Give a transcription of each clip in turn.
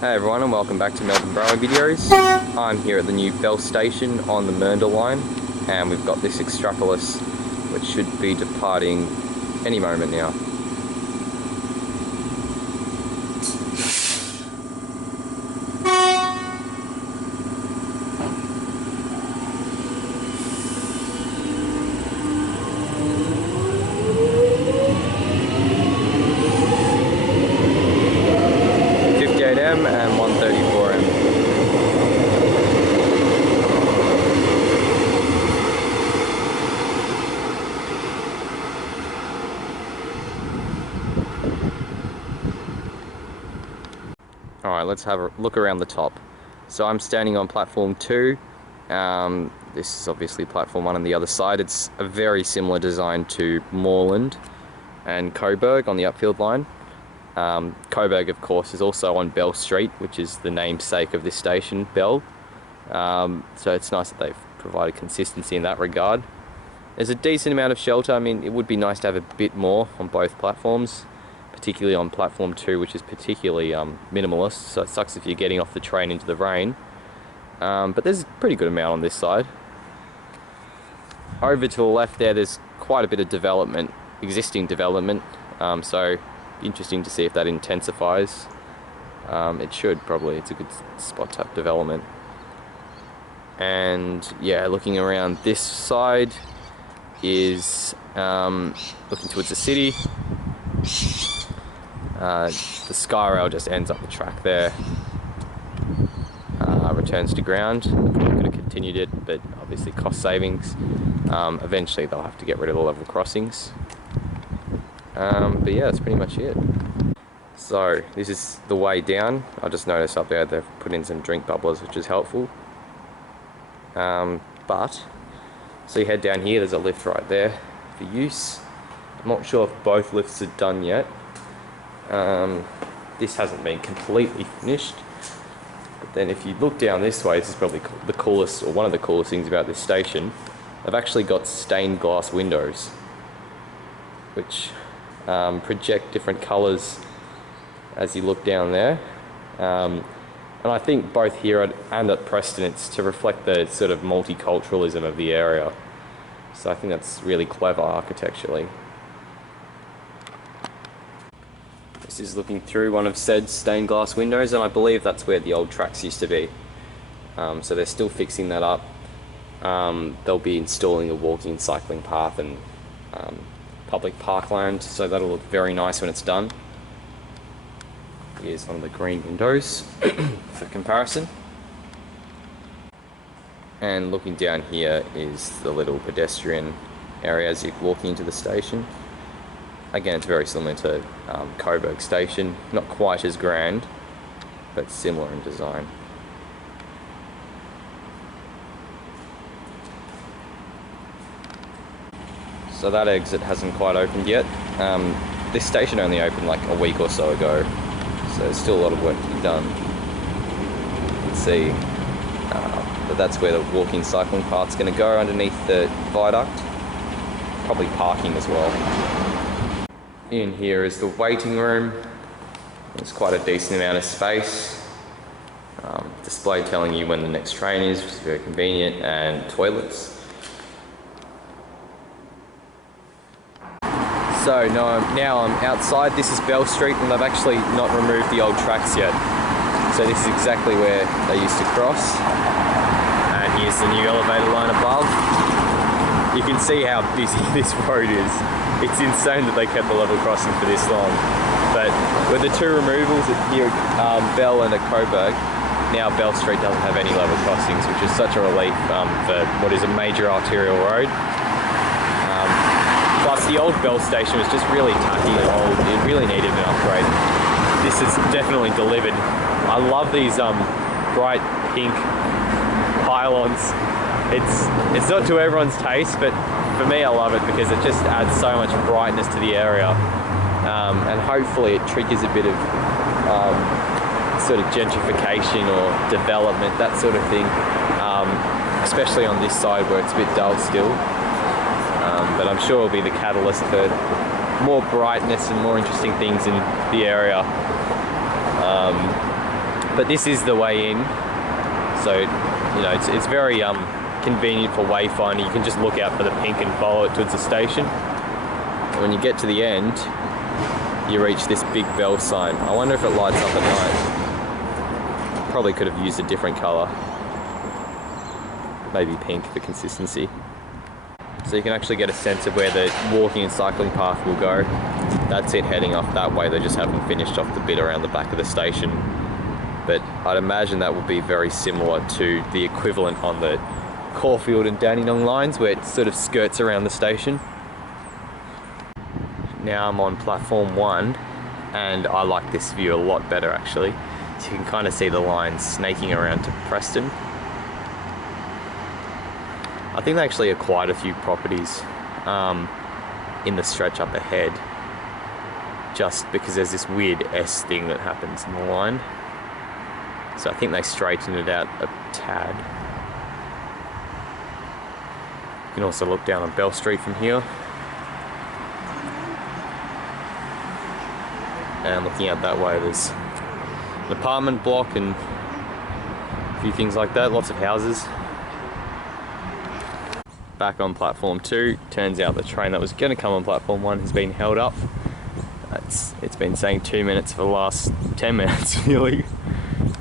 Hey everyone, and welcome back to Melbourne Railway videos. I'm here at the new Bell station on the Mernda line, and we've got this Extrapolis which should be departing any moment now. And 134M. Alright, let's have a look around the top. So I'm standing on platform 2. This is obviously platform 1 on the other side. It's a very similar design to Moreland and Coburg on the upfield line. Coburg, of course, is also on Bell Street, which is the namesake of this station, Bell. So it's nice that they've provided consistency in that regard. There's a decent amount of shelter. I mean, it would be nice to have a bit more on both platforms, particularly on platform 2, which is particularly minimalist, so it sucks if you're getting off the train into the rain. But there's a pretty good amount on this side. Over to the left there's quite a bit of development, existing development, so interesting to see if that intensifies. It should probably. It's a good spot to have development. And yeah, looking around this side is looking towards the city. The skyrail just ends up the track there. Returns to ground. Probably could have continued it, but obviously cost savings. Eventually they'll have to get rid of the level crossings. But yeah, that's pretty much it. So this is the way down. I just noticed up there they've put in some drink bubblers, which is helpful. But so you head down here, there's a lift right there for use. I'm not sure if both lifts are done yet. This hasn't been completely finished. But then if you look down this way, this is probably the coolest, or one of the coolest things about this station. They've actually got stained glass windows, which project different colours as you look down there, and I think both here and at Preston it's to reflect the sort of multiculturalism of the area, so I think that's really clever architecturally. This is looking through one of said stained glass windows, and I believe that's where the old tracks used to be, so they're still fixing that up. They'll be installing a walking and cycling path and public parkland, so that'll look very nice when it's done. Here's one of the green windows for comparison. And looking down here is the little pedestrian area as you're walking into the station. Again, it's very similar to Coburg station, not quite as grand, but similar in design. So that exit hasn't quite opened yet. This station only opened like a week or so ago, so there's still a lot of work to be done. You can see that that's where the walking cycling path's going to go, underneath the viaduct. Probably parking as well. In here is the waiting room. There's quite a decent amount of space. Display telling you when the next train is, which is very convenient, and toilets. So now I'm outside. This is Bell Street, and they've actually not removed the old tracks yet. So this is exactly where they used to cross. And here's the new elevator line above. You can see how busy this road is. It's insane that they kept the level crossing for this long. But with the two removals here at Bell and at Coburg, now Bell Street doesn't have any level crossings, which is such a relief for what is a major arterial road. Plus the old Bell station was just really tacky and old. It really needed an upgrade. This is definitely delivered. I love these bright pink pylons. It's not to everyone's taste, but for me I love it because it just adds so much brightness to the area, and hopefully it triggers a bit of sort of gentrification or development, that sort of thing, especially on this side where it's a bit dull still. But I'm sure it'll be the catalyst for more brightness and more interesting things in the area. But this is the way in, so you know it's very convenient for wayfinding. You can just look out for the pink and follow it towards the station. And when you get to the end, you reach this big bell sign. I wonder if it lights up at night. Probably could have used a different colour. Maybe pink for consistency. So you can actually get a sense of where the walking and cycling path will go. That's it heading off that way. They just haven't finished off the bit around the back of the station. But I'd imagine that will be very similar to the equivalent on the Caulfield and Dandenong lines, where it sort of skirts around the station. Now I'm on platform 1, and I like this view a lot better actually. So you can kind of see the lines snaking around to Preston. I think they actually acquired a few properties in the stretch up ahead, just because there's this weird S thing that happens in the line. So I think they straightened it out a tad. You can also look down on Bell Street from here. And looking out that way, there's an apartment block and a few things like that, lots of houses. Back on platform 2, turns out the train that was going to come on platform 1 has been held up. It's been saying 2 minutes for the last 10 minutes nearly.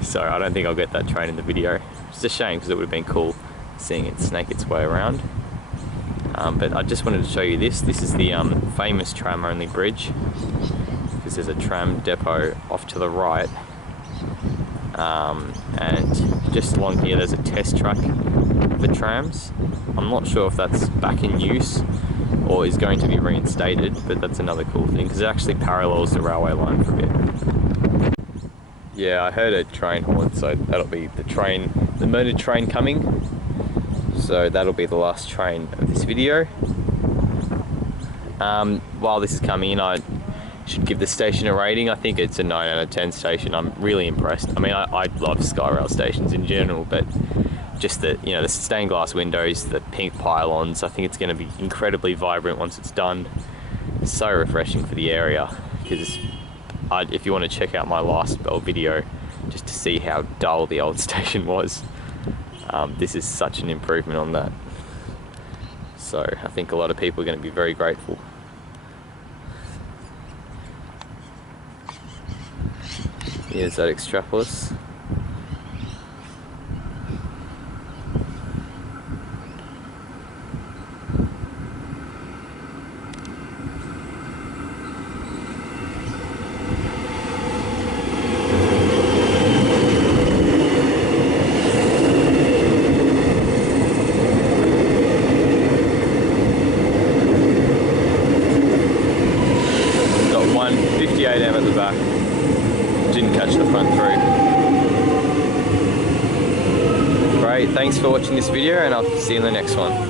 So I don't think I'll get that train in the video. It's a shame because it would have been cool seeing it snake its way around. But I just wanted to show you this. This is the famous tram-only bridge, because there's a tram depot off to the right. And just along here there's a test track for trams. I'm not sure if that's back in use or is going to be reinstated, but that's another cool thing because it actually parallels the railway line for a bit. Yeah, I heard a train horn, so that'll be the train, the motor train coming. So that'll be the last train of this video. While this is coming in, I should give the station a rating. I think it's a 9 out of 10 station. I'm really impressed. I mean, I love skyrail stations in general, but just the, you know, the stained glass windows, the pink pylons, I think it's going to be incredibly vibrant once it's done. So refreshing for the area, because if you want to check out my last Bell video just to see how dull the old station was, this is such an improvement on that. So I think a lot of people are going to be very grateful. Here's that Extrapolis. Got 158M at the back. Didn't catch the front through. Great, thanks for watching this video, and I'll see you in the next one.